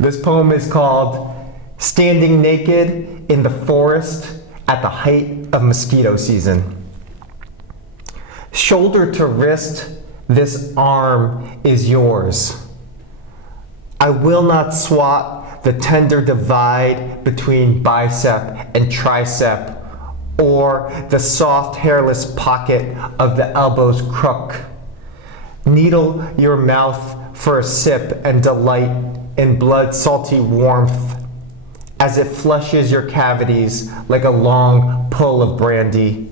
This poem is called Standing Naked in the Forest at the Height of Mosquito Season. Shoulder to wrist, this arm is yours. I will not swat the tender divide between bicep and tricep, or the soft hairless pocket of the elbow's crook. Needle your mouth for a sip and delight in blood-salty warmth as it flushes your cavities like a long pull of brandy.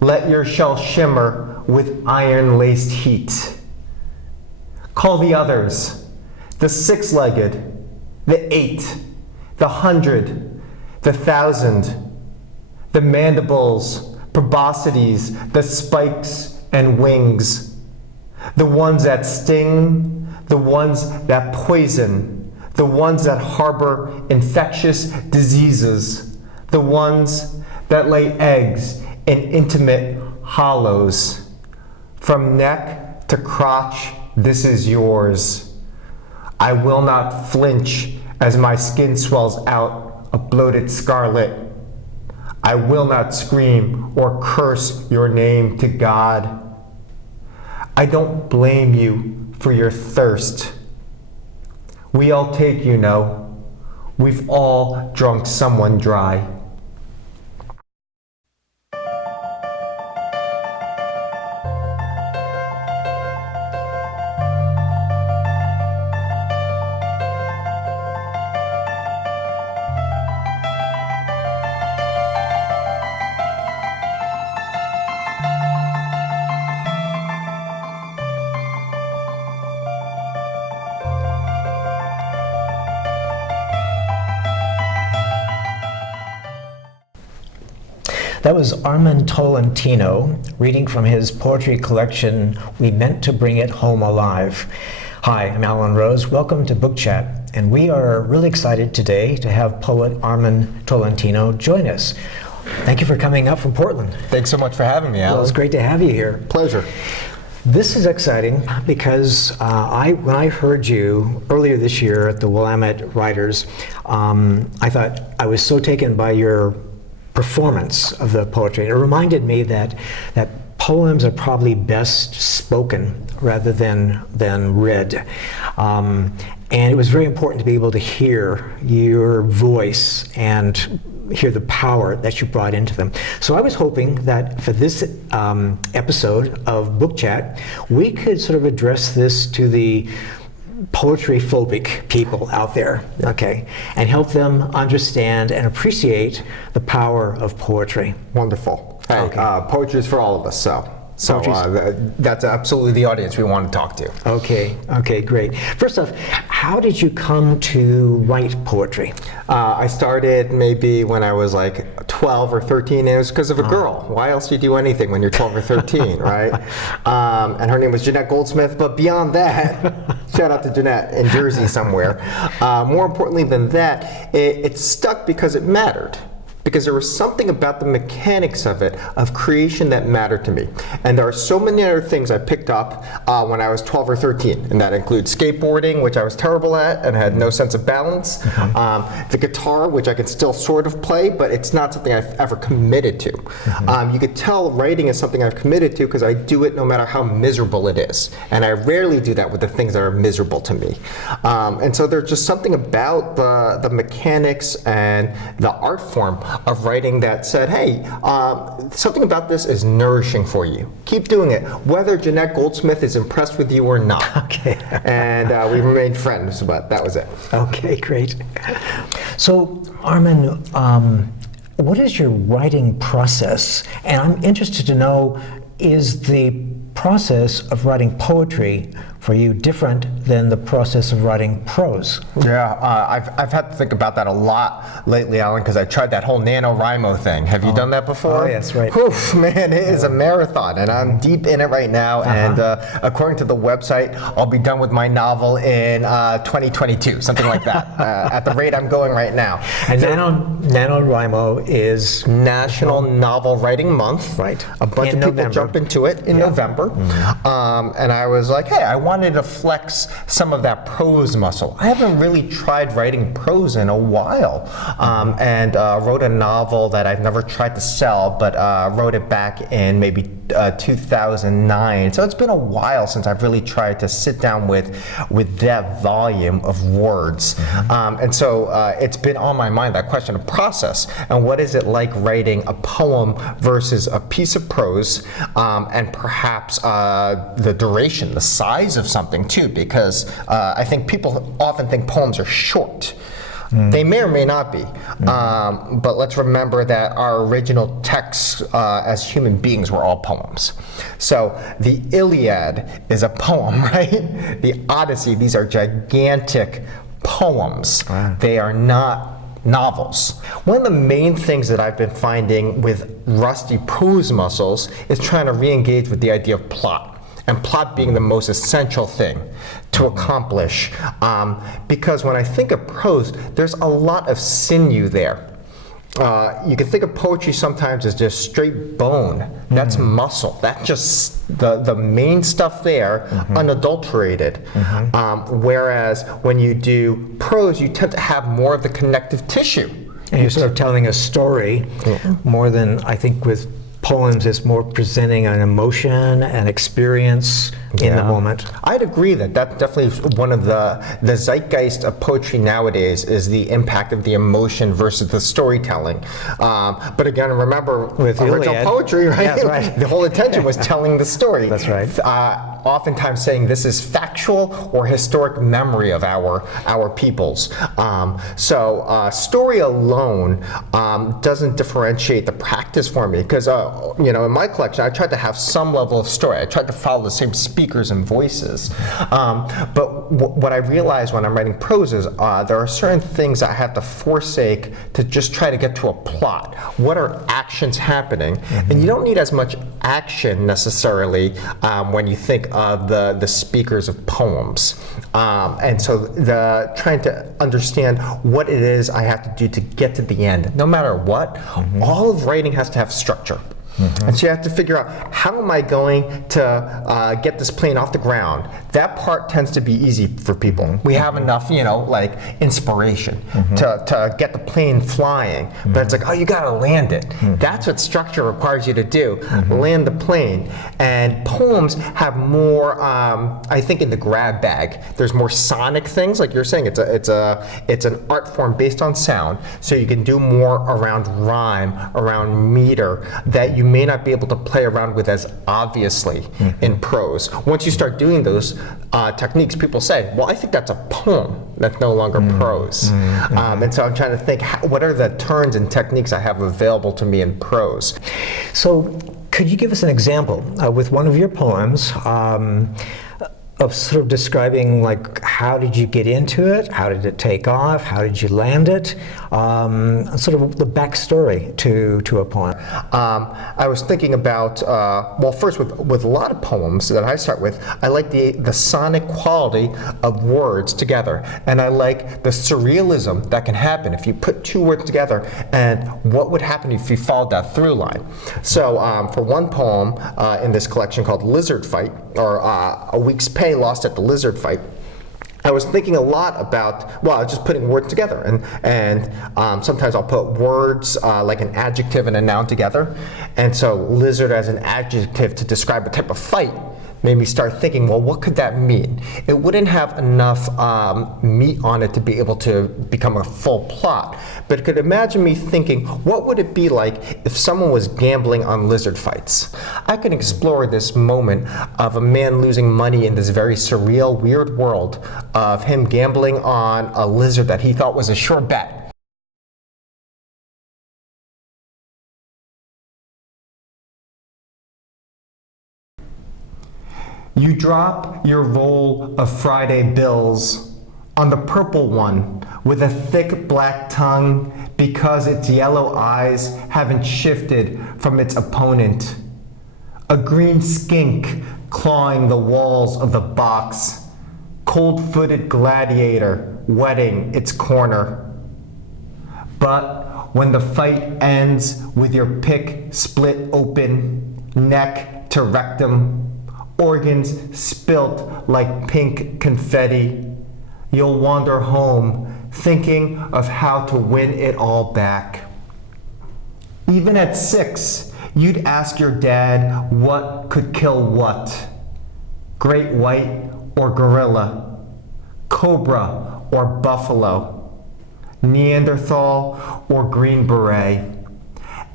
Let your shell shimmer with iron-laced heat. Call the others, the six-legged, the 8, the 100, the 1,000, the mandibles, proboscides, the spikes and wings, the ones that sting, the ones that poison, the ones that harbor infectious diseases, the ones that lay eggs in intimate hollows. From neck to crotch, this is yours. I will not flinch as my skin swells out a bloated scarlet. I will not scream or curse your name to God. I don't blame you for your thirst. We all take, you know. We've all drunk someone dry. That was Armin Tolentino reading from his poetry collection, We Meant to Bring It Home Alive. Hi, I'm Alan Rose. Welcome to Book Chat. And we are really excited today to have poet Armin Tolentino join us. Thank you for coming up from Portland. Thanks so much for having me, Alan. Well, it's great to have you here. Pleasure. This is exciting because when I heard you earlier this year at the Willamette Writers, I thought I was so taken by your performance of the poetry. It reminded me that poems are probably best spoken rather than read. And it was very important to be able to hear your voice and hear the power that you brought into them. So I was hoping that for this episode of Book Chat, we could sort of address this to the poetry phobic people out there, okay, and help them understand and appreciate the power of poetry. Wonderful. Hey, Okay. poetry is for all of us, so that's absolutely the audience we want to talk to. Okay, great. First off, how did you come to write poetry? I started maybe when I was like 12 or 13, and it was because of a girl. Why else do you do anything when you're 12 or 13, right? And her name was Jeanette Goldsmith, but beyond that, shout out to Jeanette in Jersey somewhere. More importantly than that, it stuck because it mattered. Because there was something about the mechanics of it, of creation, that mattered to me. And there are so many other things I picked up when I was 12 or 13, and that includes skateboarding, which I was terrible at and had no sense of balance, the guitar, which I can still sort of play, but it's not something I've ever committed to. You could tell writing is something I've committed to because I do it no matter how miserable it is. And I rarely do that with the things that are miserable to me. And so there's just something about the mechanics and the art form of writing that said, hey, something about this is nourishing for you. Keep doing it, whether Jeanette Goldsmith is impressed with you or not. Okay. And we remained friends, but that was it. Okay, great. So, Armin, what is your writing process? And I'm interested to know, is the process of writing poetry for you different than the process of writing prose? Yeah, I've had to think about that a lot lately, Alan, because I tried that whole NaNoWriMo thing. Have you done that before? Oh, yes, right. Oof, man, it is a marathon, and I'm deep in it right now. And according to the website, I'll be done with my novel in 2022, something like that, at the rate I'm going right now. And NaNoWriMo is National Novel Writing Month. Right. A bunch In of people November. jump into it in November. And I was like, hey, I want wanted to flex some of that prose muscle. I haven't really tried writing prose in a while, and wrote a novel that I've never tried to sell, but wrote it back in maybe 2009. So it's been a while since I've really tried to sit down with that volume of words. And so it's been on my mind, that question of process, and what is it like writing a poem versus a piece of prose, and perhaps the duration, the size of something too, because I think people often think poems are short. They may or may not be, but let's remember that our original texts as human beings were all poems. So the Iliad is a poem, right? The Odyssey, these are gigantic poems. Wow. They are not novels. One of the main things that I've been finding with rusty prose muscles is trying to re-engage with the idea of plot. And plot being the most essential thing to accomplish. Because when I think of prose, there's a lot of sinew there. You can think of poetry sometimes as just straight bone. That's muscle. That's just the main stuff there, unadulterated. Whereas when you do prose, you tend to have more of the connective tissue. And you're sort of telling a story more than, I think, with poems, it's more presenting an emotion and experience in the moment. I'd agree that that's definitely one of the zeitgeist of poetry nowadays is the impact of the emotion versus the storytelling. But again, remember with original Iliad, poetry, right? That's right. The whole intention was telling the story. That's right. Oftentimes saying this is factual or historic memory of our peoples. So story alone doesn't differentiate the practice for me, because in my collection I tried to have some level of story. I tried to follow the same speakers and voices. But what I realized when I'm writing prose is there are certain things I have to forsake to just try to get to a plot. What are actions happening? And you don't need as much action necessarily when you think of the speakers of poems. And so trying to understand what it is I have to do to get to the end. No matter what, all of writing has to have structure. And so you have to figure out, how am I going to get this plane off the ground? That part tends to be easy for people. We have enough, like inspiration to get the plane flying. But it's like, oh, you gotta land it. That's what structure requires you to do, land the plane. And poems have more, I think, in the grab bag. There's more sonic things, like you're saying. It's an art form based on sound, so you can do more around rhyme, around meter, that you may not be able to play around with as obviously in prose. Once you start doing those techniques, people say, well, I think that's a poem. That's no longer prose. And so I'm trying to think, what are the turns and techniques I have available to me in prose? So could you give us an example with one of your poems of sort of describing, like, how did you get into it? How did it take off? How did you land it? Sort of the backstory to a poem. I was thinking about, well, first with a lot of poems that I start with, I like the sonic quality of words together. And I like the surrealism that can happen if you put two words together, and what would happen if you followed that through line. So for one poem in this collection called Lizard Fight, or A Week's Pay Lost at the Lizard Fight, I was thinking a lot about, well, I was just putting words together, and sometimes I'll put words like an adjective and a noun together, and so lizard as an adjective to describe a type of fight made me start thinking, well, what could that mean? It wouldn't have enough meat on it to be able to become a full plot, but could imagine me thinking, what would it be like if someone was gambling on lizard fights? I could explore this moment of a man losing money in this very surreal, weird world of him gambling on a lizard that he thought was a sure bet. You drop your roll of Friday bills on the purple one with a thick black tongue because its yellow eyes haven't shifted from its opponent. A green skink clawing the walls of the box, cold-footed gladiator wetting its corner. But when the fight ends with your pick split open, neck to rectum, organs spilt like pink confetti. You'll wander home thinking of how to win it all back. Even at 6, you'd ask your dad what could kill what. Great white or gorilla, cobra or buffalo, Neanderthal or Green Beret.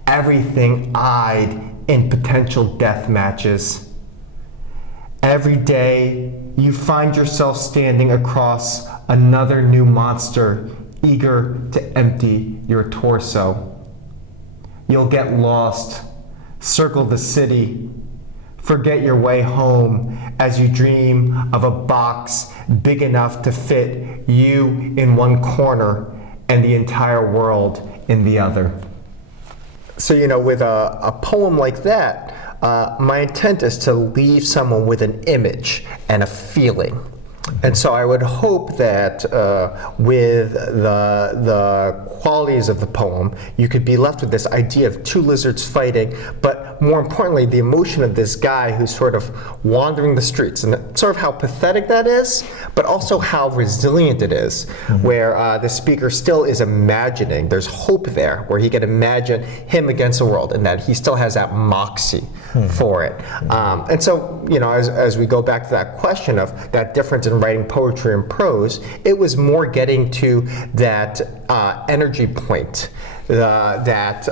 Everything eyed in potential death matches. Every day, you find yourself standing across another new monster, eager to empty your torso. You'll get lost, circle the city, forget your way home as you dream of a box big enough to fit you in one corner and the entire world in the other. So, with a poem like that, my intent is to leave someone with an image and a feeling. And so I would hope that with the qualities of the poem, you could be left with this idea of two lizards fighting, but more importantly, the emotion of this guy who's sort of wandering the streets, and sort of how pathetic that is, but also how resilient it is, where the speaker still is imagining, there's hope there, where he can imagine him against the world, and that he still has that moxie for it. And so, as we go back to that question of that difference in writing poetry and prose, it was more getting to that energy point, that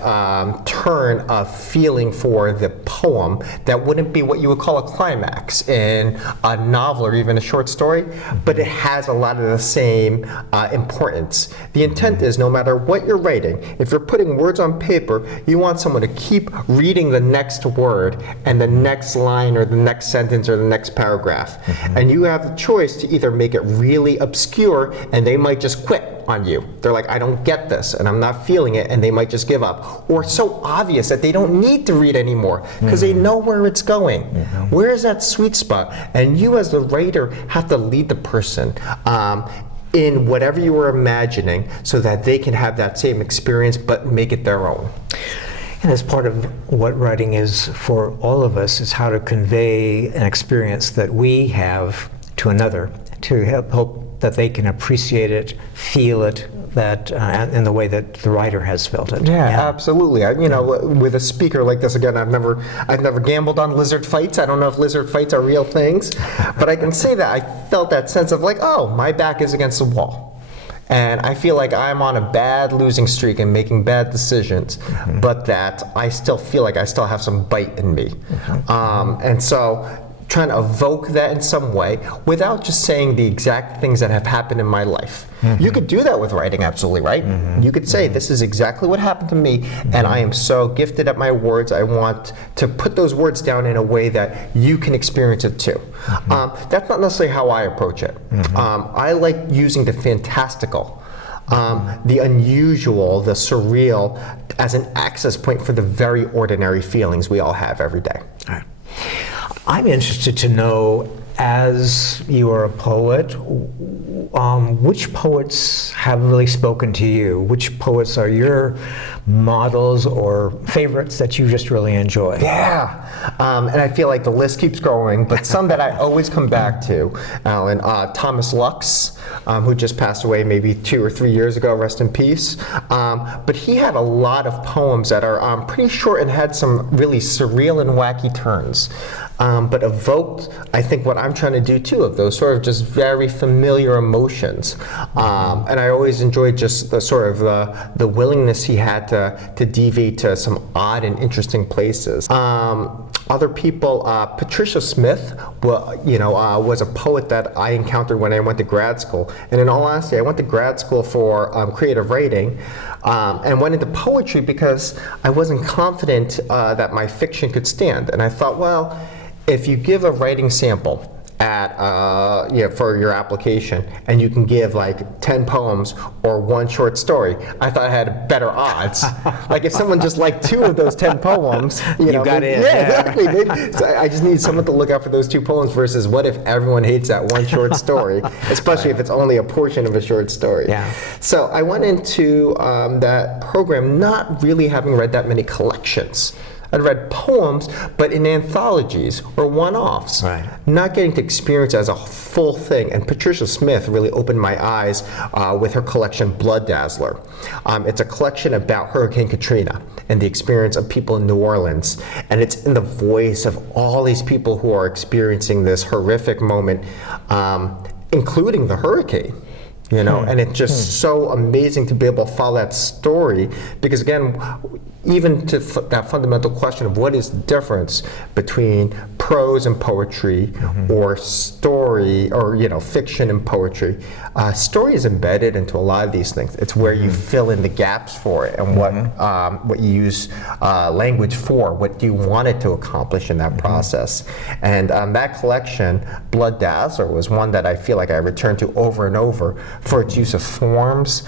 turn of feeling for the poem that wouldn't be what you would call a climax in a novel or even a short story, but it has a lot of the same importance. The intent is no matter what you're writing, if you're putting words on paper, you want someone to keep reading the next word and the next line or the next sentence or the next paragraph. And you have the choice to either make it really obscure and they might just quit on you. They're like, I don't get this and I'm not feeling it, and they might just give up. Or so obvious that they don't need to read anymore because they know where it's going. Where is that sweet spot? And you as the writer have to lead the person in whatever you were imagining so that they can have that same experience but make it their own. And as part of what writing is for all of us is how to convey an experience that we have to another, to help that they can appreciate it, feel it, that in the way that the writer has felt it. Yeah, absolutely. With a speaker like this, again, I've never gambled on lizard fights. I don't know if lizard fights are real things, but I can say that I felt that sense of like, oh, my back is against the wall. And I feel like I'm on a bad losing streak and making bad decisions, but that I still feel like I still have some bite in me. And so trying to evoke that in some way without just saying the exact things that have happened in my life. You could do that with writing, absolutely, right? You could say, this is exactly what happened to me, and I am so gifted at my words, I want to put those words down in a way that you can experience it too. That's not necessarily how I approach it. I like using the fantastical, the unusual, the surreal, as an access point for the very ordinary feelings we all have every day. All right. I'm interested to know, as you are a poet, which poets have really spoken to you? Which poets are your models or favorites that you just really enjoy? Yeah, and I feel like the list keeps growing, but some that I always come back to, Alan, Thomas Lux, who just passed away maybe 2 or 3 years ago, rest in peace. But he had a lot of poems that are pretty short and had some really surreal and wacky turns. But evoked, I think, what I'm trying to do too, of those sort of just very familiar emotions. And I always enjoyed just the sort of the willingness he had to deviate to some odd and interesting places. Other people, Patricia Smith, was a poet that I encountered when I went to grad school. And in all honesty, I went to grad school for creative writing. And went into poetry because I wasn't confident that my fiction could stand. And I thought, well, if you give a writing sample for your application, and you can give like 10 poems or 1 short story, I thought I had better odds. Like if someone just liked 2 of those 10 poems, you got in. Yeah, exactly. So I just need someone to look out for those 2 poems versus what if everyone hates that 1 short story, especially if it's only a portion of a short story. Yeah. So I went into that program not really having read that many collections. I'd read poems, but in anthologies or one-offs, Right. not getting to experience as a full thing. And Patricia Smith really opened my eyes with her collection Blood Dazzler. It's a collection about Hurricane Katrina and the experience of people in New Orleans. And it's in the voice of all these people who are experiencing this horrific moment, including the hurricane. You know, and it's just so amazing to be able to follow that story, because again, even to that fundamental question of what is the difference between prose and poetry, or story, or fiction and poetry. Story is embedded into a lot of these things. It's where you fill in the gaps for it, and what you use language for. What do you want it to accomplish in that process? And that collection, Blood Dazzler, was one that I feel like I returned to over and over for its use of forms,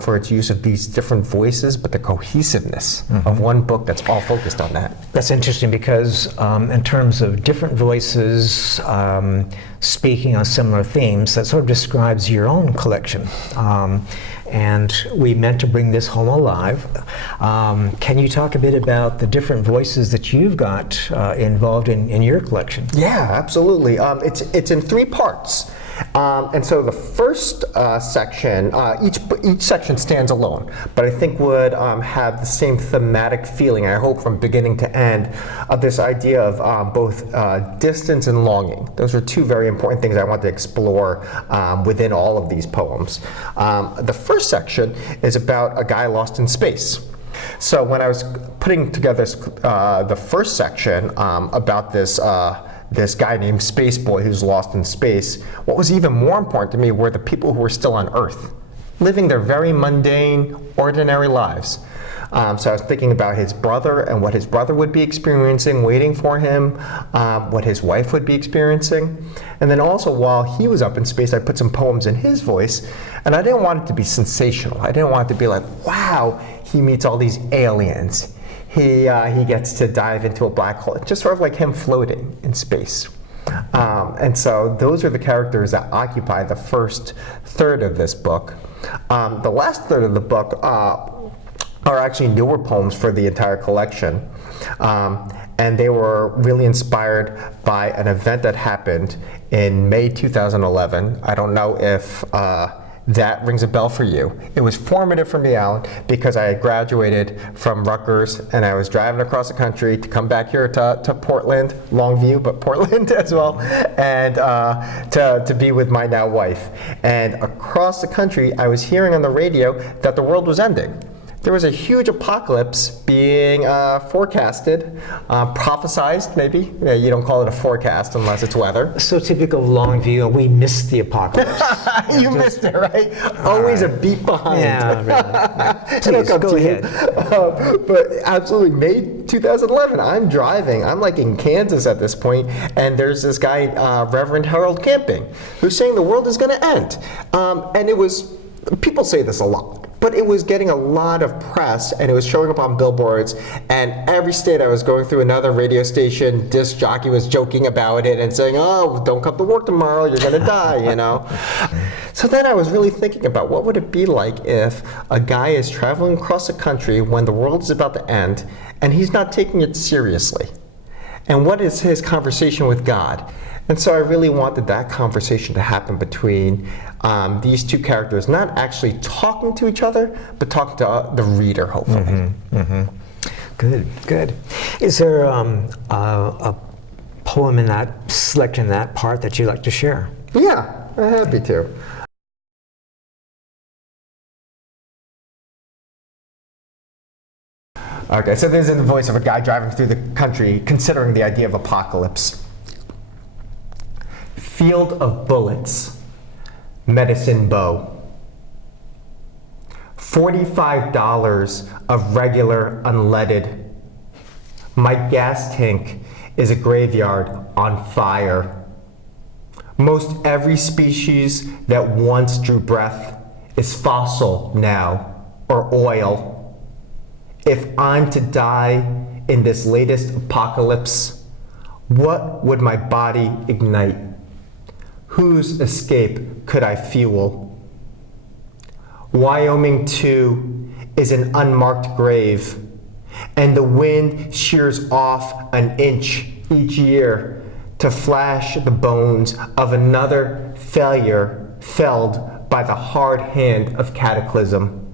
for its use of these different voices, but the cohesiveness of one book that's all focused on that. That's interesting because in terms of different voices speaking on similar themes, that sort of describes your own collection. And we meant to bring this home alive. Can you talk a bit about the different voices that you've got involved in your collection? Yeah, absolutely. It's in 3 parts. And so the first section, each section stands alone, but I think would have the same thematic feeling, I hope, from beginning to end, of this idea of both distance and longing. Those are 2 very important things I want to explore within all of these poems. The first section is about a guy lost in space. So when I was putting together the first section about this guy named Space Boy who's lost in space, what was even more important to me were the people who were still on Earth, living their very mundane, ordinary lives. So I was thinking about his brother and what his brother would be experiencing, waiting for him, what his wife would be experiencing. And then also, while he was up in space, I put some poems in his voice, and I didn't want it to be sensational. I didn't want it to be like, wow, he meets all these aliens. He gets to dive into a black hole. It's just sort of like him floating in space. And so those are the characters that occupy the first third of this book. The last third of the book are actually newer poems for the entire collection. And they were really inspired by an event that happened in May 2011. I don't know if that rings a bell for you. It was formative for me, Alan, because I had graduated from Rutgers and I was driving across the country to come back here to Portland, Longview, but Portland as well, and to be with my now wife. And across the country, I was hearing on the radio that the world was ending. There was a huge apocalypse being forecasted, prophesized maybe. Yeah, you don't call it a forecast unless it's weather. So typical of Longview, we missed the apocalypse. You missed it, right? Always a beat behind. Yeah, really. Please, go ahead. But absolutely, May 2011, I'm driving. I'm like in Kansas at this point, and there's this guy, Reverend Harold Camping, who's saying the world is going to end. And it was, people say this a lot, but it was getting a lot of press, and it was showing up on billboards, and every state I was going through, another radio station disc jockey was joking about it and saying, oh, don't come to work tomorrow, you're gonna die, you know? So then I was really thinking about what would it be like if a guy is traveling across the country when the world is about to end, and he's not taking it seriously? And what is his conversation with God? And so I really wanted that conversation to happen between these 2 characters, not actually talking to each other, but talking to the reader, hopefully. Good, good. Is there a poem in that selection, that part, that you'd like to share? Yeah, I'm happy to. Okay, so this is in the voice of a guy driving through the country considering the idea of apocalypse. Field of bullets, medicine bow. $45 of regular unleaded. My gas tank is a graveyard on fire. Most every species that once drew breath is fossil now, or oil. If I'm to die in this latest apocalypse, what would my body ignite? Whose escape could I fuel? Wyoming, too, is an unmarked grave. and the wind shears off an inch each year to flash the bones of another failure felled by the hard hand of cataclysm.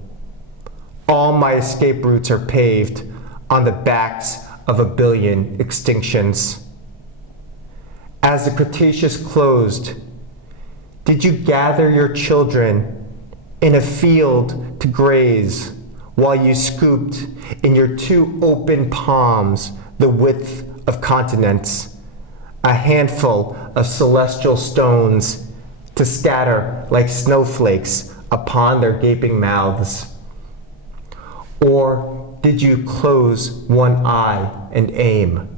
All my escape routes are paved on the backs of a billion extinctions. As the Cretaceous closed, did you gather your children in a field to graze while you scooped in your two open palms the width of continents, a handful of celestial stones to scatter like snowflakes upon their gaping mouths? Or did you close one eye and aim?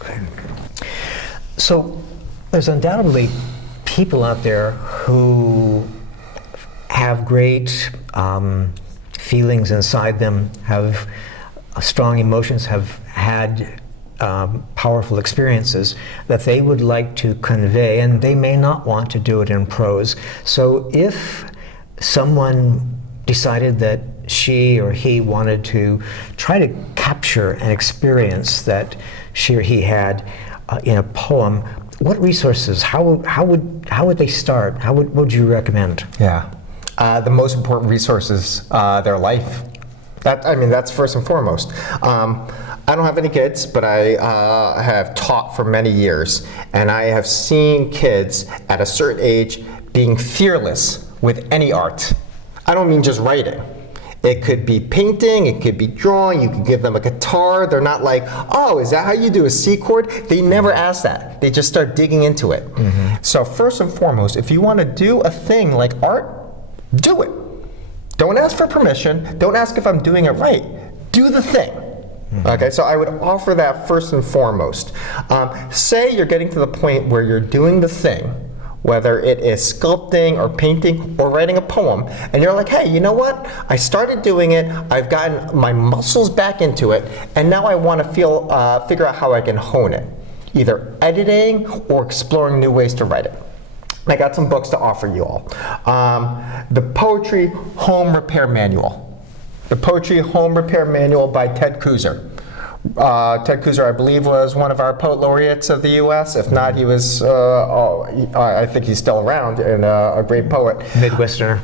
Okay. So there's undoubtedly people out there who have great feelings inside them, have strong emotions, have had powerful experiences that they would like to convey, and they may not want to do it in prose. So if someone decided that she or he wanted to try to capture an experience that she or he had in a poem, what resources, how would they start? What would you recommend? Yeah. The most important resource is their life. That's first and foremost. I don't have any kids, but I have taught for many years, and I have seen kids at a certain age being fearless with any art. I don't mean just writing. It could be painting, it could be drawing, you could give them a guitar. They're not like, oh, is that how you do a C chord? They never ask that. They just start digging into it. Mm-hmm. So first and foremost, if you want to do a thing like art, do it. Don't ask for permission. Don't ask if I'm doing it right. Do the thing. Mm-hmm. Okay, so I would offer that first and foremost. Say you're getting to the point where you're doing the thing, whether it is sculpting or painting or writing a poem, and you're like, hey, you know what? I started doing it, I've gotten my muscles back into it, and now I want to figure out how I can hone it, either editing or exploring new ways to write it. I got some books to offer you all. The Poetry Home Repair Manual. The Poetry Home Repair Manual by Ted Kooser. Ted Kooser, I believe, was one of our poet laureates of the U.S. If not, he was, I think he's still around and a great poet. Midwesterner.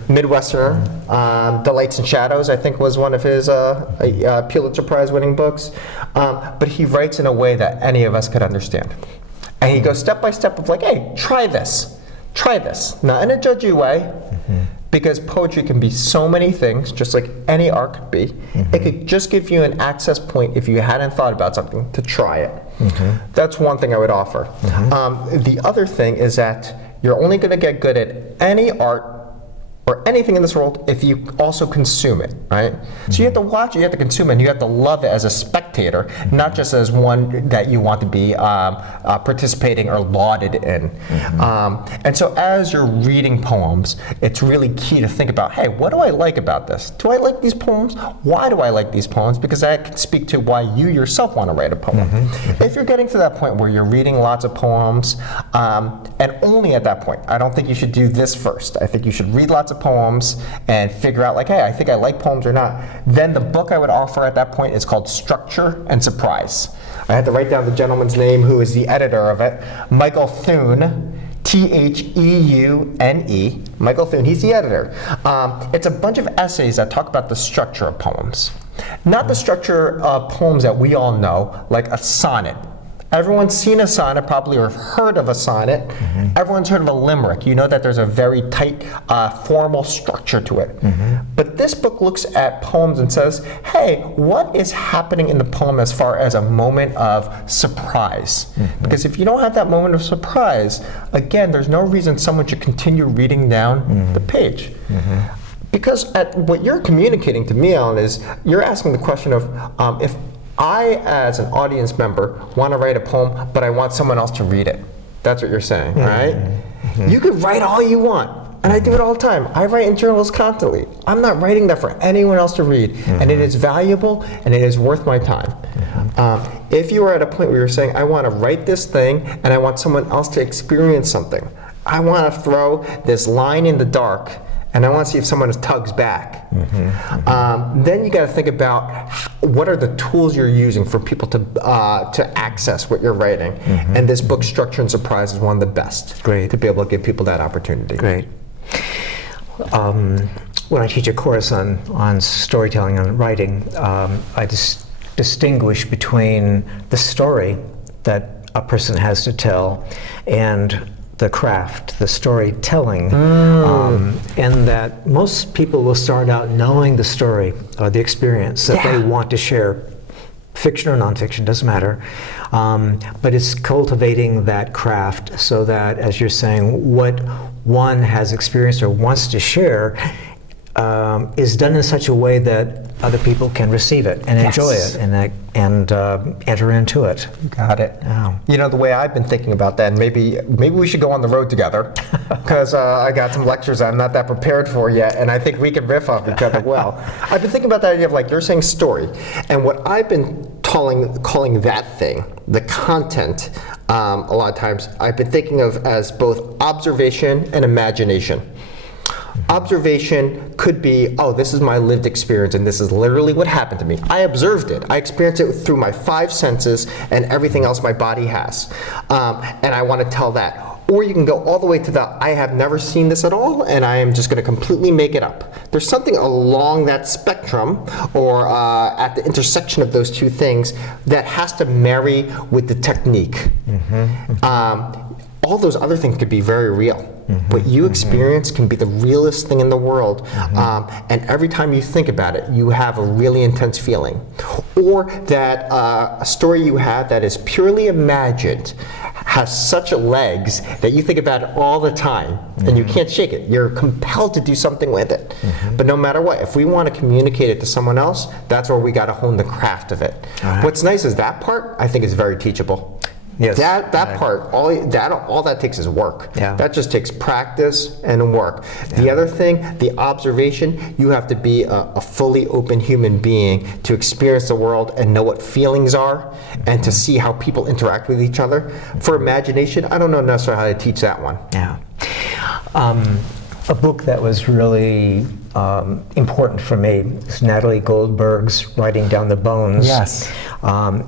Delights and Shadows, I think, was one of his Pulitzer Prize winning books. But he writes in a way that any of us could understand. And he goes step by step of like, hey, try this. Not in a judgy way, because poetry can be so many things, just like any art could be. Mm-hmm. It could just give you an access point if you hadn't thought about something to try it. Mm-hmm. That's one thing I would offer. Mm-hmm. The other thing is that you're only going to get good at any art or anything in this world if you also consume it, right? Mm-hmm. So you have to watch it, you have to consume it, and you have to love it as a spectator, not just as one that you want to be participating or lauded in. Mm-hmm. And so as you're reading poems, it's really key to think about, hey, what do I like about this? Do I like these poems? Why do I like these poems? Because that can speak to why you yourself want to write a poem. Mm-hmm. Mm-hmm. If you're getting to that point where you're reading lots of poems, and only at that point, I don't think you should do this first. I think you should read lots of poems and figure out like, hey, I think I like poems or not. Then the book I would offer at that point is called Structure and Surprise. I had to write down the gentleman's name who is the editor of it, Michael Thune, Theune, Michael Thune, he's the editor. It's a bunch of essays that talk about the structure of poems. Not the structure of poems that we all know, like a sonnet. Everyone's seen a sonnet probably or heard of a sonnet. Mm-hmm. Everyone's heard of a limerick. You know that there's a very tight formal structure to it. Mm-hmm. But this book looks at poems and says, hey, what is happening in the poem as far as a moment of surprise? Mm-hmm. Because if you don't have that moment of surprise, again, there's no reason someone should continue reading down the page. Mm-hmm. Because what you're communicating to me, Alan, is you're asking the question of if I, as an audience member, want to write a poem, but I want someone else to read it. That's what you're saying, right? Mm-hmm. You could write all you want, and I do it all the time. I write in journals constantly. I'm not writing that for anyone else to read, and it is valuable, and it is worth my time. If you are at a point where you're saying, I want to write this thing, and I want someone else to experience something, I want to throw this line in the dark and I want to see if someone tugs back. Then you got to think about what are the tools you're using for people to access what you're writing. And this book, Structure and Surprise, is one of the best. Great. To be able to give people that opportunity. Great. When I teach a course on storytelling and writing, I distinguish between the story that a person has to tell and the craft, the storytelling, and that most people will start out knowing the story or the experience that they want to share, fiction or nonfiction, doesn't matter. But it's cultivating that craft so that, as you're saying, what one has experienced or wants to share is done in such a way that other people can receive it and enjoy it and enter into it. Got it. Yeah. You know, the way I've been thinking about that, and maybe we should go on the road together, because I got some lectures I'm not that prepared for yet, and I think we can riff off each other well. I've been thinking about that idea of, like you're saying, story, and what I've been calling that thing, the content, a lot of times I've been thinking of as both observation and imagination. Observation could be, oh, this is my lived experience and this is literally what happened to me. I observed it. I experienced it through my 5 senses and everything else my body has. And I want to tell that. Or you can go all the way to the, I have never seen this at all and I am just going to completely make it up. There's something along that spectrum or at the intersection of those two things that has to marry with the technique. All those other things could be very real. What you experience can be the realest thing in the world. And every time you think about it, you have a really intense feeling. Or that a story you have that is purely imagined has such legs that you think about it all the time and you can't shake it. You're compelled to do something with it. But no matter what, if we want to communicate it to someone else, that's where we got to hone the craft of it. What's nice is that part, I think, is very teachable. Yes. That part, all that takes is work. Yeah. That just takes practice and work. The other thing, the observation, you have to be a fully open human being to experience the world and know what feelings are and to see how people interact with each other. For imagination, I don't know necessarily how to teach that one. Yeah. A book that was really important for me is Natalie Goldberg's Writing Down the Bones. Yes.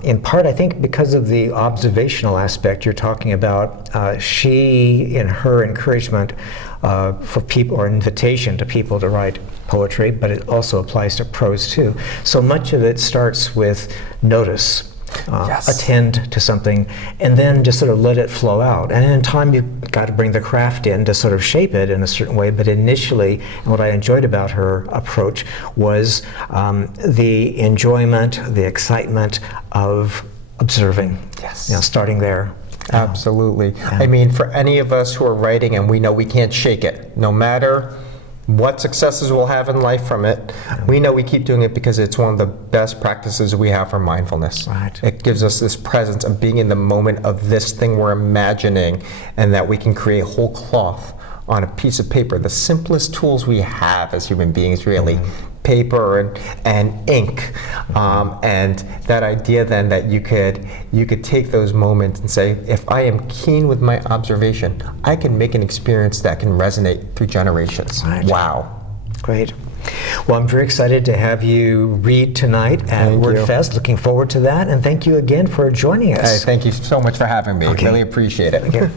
In part, I think because of the observational aspect you're talking about, she, in her encouragement for people, or invitation to people to write poetry, but it also applies to prose too. So much of it starts with notice. Attend to something, and then just sort of let it flow out. And in time, you've got to bring the craft in to sort of shape it in a certain way. But initially, and what I enjoyed about her approach was the enjoyment, the excitement of observing. Yes. You know, starting there. Absolutely. I mean, for any of us who are writing and we know we can't shake it, no matter what successes we'll have in life from it, we know we keep doing it because it's one of the best practices we have for mindfulness. Right. It gives us this presence of being in the moment of this thing we're imagining, and that we can create whole cloth on a piece of paper. The simplest tools we have as human beings, really. Paper and ink, and that idea then that you could take those moments and say, if I am keen with my observation, I can make an experience that can resonate through generations. Right. Wow. Great. Well, I'm very excited to have you read tonight at WordFest. Looking forward to that, and thank you again for joining us. Hey, thank you so much for having me. Okay. Really appreciate it. Okay.